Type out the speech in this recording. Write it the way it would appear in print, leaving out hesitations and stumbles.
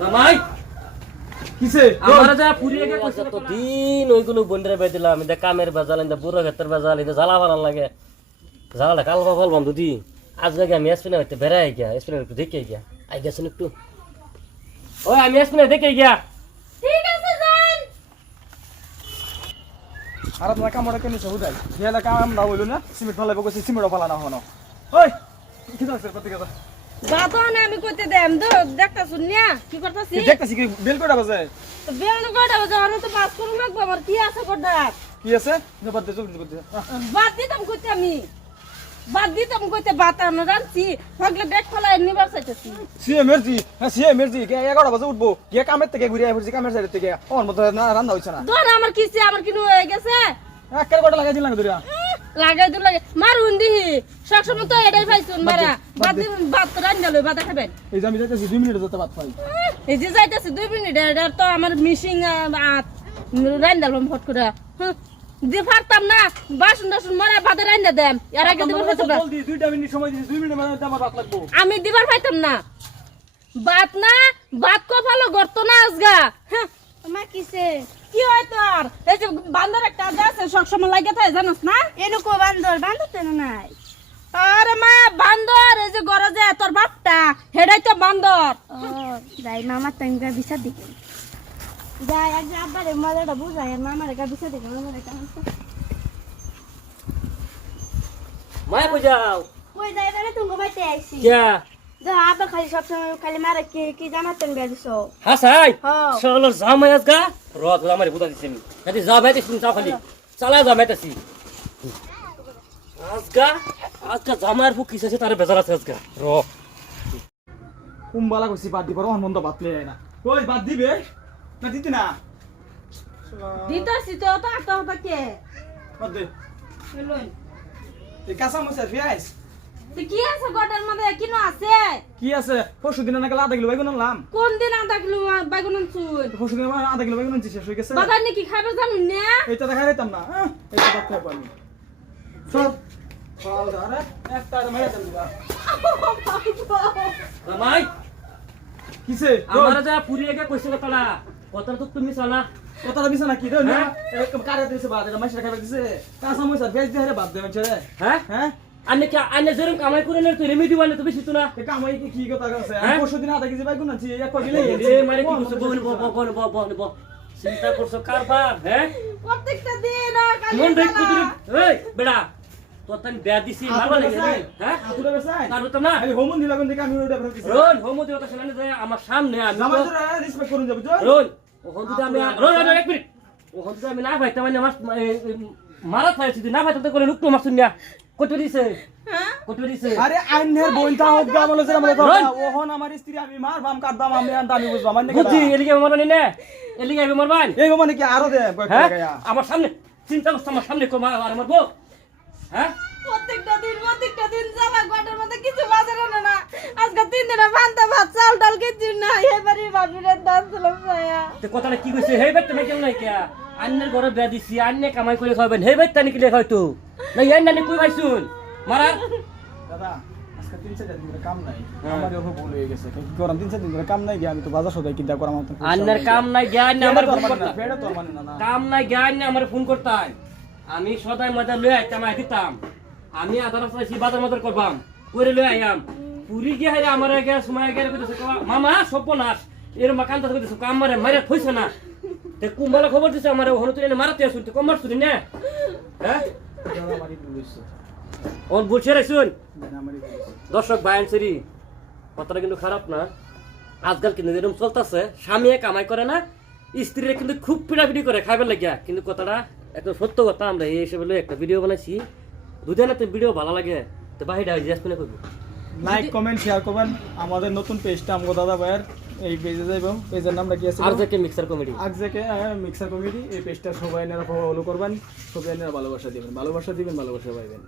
মামাই কিসে আমারে যা পুরিয়ে গে কইছে তো দিন ওইগুলো বন্ডরে বেদিলাম এটা কামের বাজাল এটা বুড়ো ক্ষেতের বাজাল এটা জ্বালা ভালো লাগে জ্বালাটা কালবা বলবাম দুদি আজকে আমি এসপিনে হইতে বেড়াই গিয়া এসপিনে একটু দেখে গিয়া আই গেছেন একটু ওই আমি এসপিনে দেখে গিয়া ঠিক আছে যান আর আপনার কামড়া কেন সবু যাই হেলা কাম না বলু না সিমেন্ট ফলাইব কইছে সিমেন্ট ফলা না হনো ওই কি দাও স্যার কত কথা বাতো না আমি কইতে দেম তো দেখতা শুনিয়া কি করতাছি দেখতাছি কি বেল কটা বাজে তো বেলনো কয়টা বাজে আর তো পাস করুম লাগবে আমার কি আছে কটা কি আছে বাদ দে চল করতে বাদ দিতাম কইতে আমি বাদ দিতাম কইতে বাত আনো রানছি হগলে দেখ ফলাই নিবার চাইতেছি সি এমার্জি কে 11 বাজে উঠবো কে কামের থেকে ঘুরে আইছি কামের সাইড থেকে ওর মত না রান্না হইছে না দোন আমার কিছে আমার কিনু হয়ে গেছে একের কটা লাগাই দিলাম দরিয়া লাগাই দু লাগে মারুন দিহি সবসময় তো এটাই পাইছুন মারা বাদ দিন বাত রান্না লই বাদ খাবেন এই যে আমি যাইতেছি 2 মিনিট যেতে বাদ পাই এই যে যাইতেছি 2 মিনিট এটা তো আমার মিশিং রান্না লম ফট করে দি পারতাম না বাসন টাসন মারা বাদে রান্না দেম এর আগে দিবার পাইতাম না জলদি 2 মিনিট সময় দিছি 2 মিনিটের মধ্যে আমার ভাত লাগবো আমি দিবার পাইতাম না বাত না বাত কো ভালো গর্ত না আজগা হ্যাঁ মা কিসে কি হয় তোর এই যে বান্দর একটা আছে সব সময় লাগে থাকে জানোস না এনুকো বান্দর বান্দর তেন নাই আরে মা বান্দর এই যে গরজে তোর বাপটা হেডাই তো বান্দর ও যাই মামা তাঙ্গা বিচার দিকে যাই একজন আব্বারে মজাটা বুঝাই আর মামার একটা বিচার দিকে মামার একটা মায়া কই যাও কই যাই রে তুমি বাইতে আইছি কিয়া যা আব্বা খালি সব সময় খালি মারে কি কি জামা তাঙ্গা দিছো হাসাই হ্যাঁ চলো জামাই আজগা রদ আমারে বুঝা দিছেন যদি যাবাইতে শুন চাও খালি চালা যাবাইতেছি আজকা জামাইয়ের ফুক কিসে আছে তারে বেজার আছে আজকা র কুম্বালা কইছি বাদ দিবার ওর মন্দ বাদ লই না কই বাদ দিবে না দিতে না দিতাছি তো তা কে বাদ দে লই এই কাঁচা মরিচ পেঁয়াজ তো কি আছে গটার মধ্যে কিনো আছে কি আছে পরশু দিন নাকি আধা কিলো বাইগুন আনলাম কোন দিন আধা কিলো বাইগুন আনছুন পরশু দিন আধা কিলো বাইগুন আনছি শেষ হয়ে গেছে বাজার নাকি খাবে জানুন না এইটা দেখা যাইতাম না এইটা বাদ খাইব আমি চল পাও দাঁড়া একটা মেরে দেন জামাই কিসে আমারে যা পুরিয়ে গে কইছে কথাটা কথা তো তুমি চালা কথাটা দিছ না কি রে না কারে দিছে বাদ এটা মাইসা খাইবা দিছে কাঁচা মরিচ পেঁয়াজ দিয়ে রে বাদ দে মানে হ্যাঁ হ্যাঁ আনে যেরকম কামাই করে নে তুই রেমি দিবানে তো বেশি তো না এটা আমাই কি কথা আছে হ্যাঁ? পরশু দিন আধা কেজি বাইগুন আনছি এক পাগিলে এ মারে কি করছ বল চিন্তা করছো কারবার হ্যাঁ প্রত্যেকটা দিন আর কালি মন দেখ কুতুরি এই বেড়া তোর তান বেয়া দিছি মারবা লাগে হ্যাঁ আতুরে বেসাই কারো তো না খালি হোমন দিলা কোন দিকে আমি ওটা ফেরত দিছি রোন হোমো দেও তো শুনানে যায় আমার সামনে আমি জামাই তোরা রেসপেক্ট করুন যাবে তো রোন ও হন্দু আমি রোন এক মিনিট ও হন্দু আমি না ভাইতা মানে আমার মারা থাইছি না ভাইতা তো করে লুকটো মারছুন না কত দিছে হ্যাঁ কত দিছে আরে আইনের বইটা হোক গা বলে যে আমরা রোন। ওহন আমার স্ত্রী আমি মার বাম কাটদাম আমি আনতা আমি বুঝবা মানে বুঝছি এলিগে মারবানি না এলিগে আমি মারবান এই মানে কি আরো দে হ্যাঁ আমার সামনে চিন্তা করছ আমার সামনে কো আর মারবো হ্যাঁ প্রত্যেকটা দিন জ্বালা গটার মধ্যে কিছু বাজার আনে না আজকে 3 দিনে ভান্তা ভাত চাল ডাল কিছু না এবারে বাবিরের দান দিলাম ছায়া তে কথাটা কি কইছে হে বাইতে মেকেল নাই কিয়া আন্নের ঘরে বিয়া দিছি আন্নে কামাই করে খাবেন হে বাইতে নাকি লে হয়তো না ইয়ান নানি কই ভাইছুন মারা দাদা আজকে 3-4 দিন ধরে কাম নাই আমার ওকে ভুল হয়ে গেছে কি করাম 3-4 দিন ধরে কাম নাই গিয়া আমি তো বাজার সদাই কিনা করাম তো আন্নের কাম নাই জ্ঞান না আমার ফোন করতা বেড়া তোর মানে না কাম নাই জ্ঞান না আমার ফোন করতাই আমি সদাই মজা লই আইতাম দিতাম আমি আধার চাইছি বাজার মজার করবাম করে লই আইয়াম পুরি গিয়ে হারে আমার আগে সময় আগে কইতেছে মামা সপনাস এর মাকান তো কইতেছে কাম মারে মারে থইছে না তে কুম্বালা খবর দিছে আমারে হনো তুই মারাতে আসুন তো কম মারছুন না হ্যাঁ দাদা মারি বলিস ওর বলছে রাইছুন দাদা মারি বলিস দর্শক ভাইন সরি কথাটা কিন্তু খারাপ না আজকাল কিন্তু এরকম চলতেছে স্বামী কামাই করে না স্ত্রীরা কিন্তু খুব পিড়াপিড়ি করে খাইবার লাগিয়া কিন্তু কথাটা একদম সত্য কথা আমরা এই হিসেবে একটা ভিডিও বানাইছি দুদিন একটা ভিডিও ভালো লাগে তো বাহিরে জাসমিনে করবো লাইক কমেন্ট শেয়ার করবেন আমাদের নতুন পেজটা আমগো দাদা ভাইয়ের এই পেজে যাইব পেজের নামটা কি আছে আর যে মিক্সার কমেডি আজকে মিক্সার কমিটি এই পেজটা সবাই ফলো করবেন সবাই ভালোবাসা দিবেন ভালোবাসা পাইবেন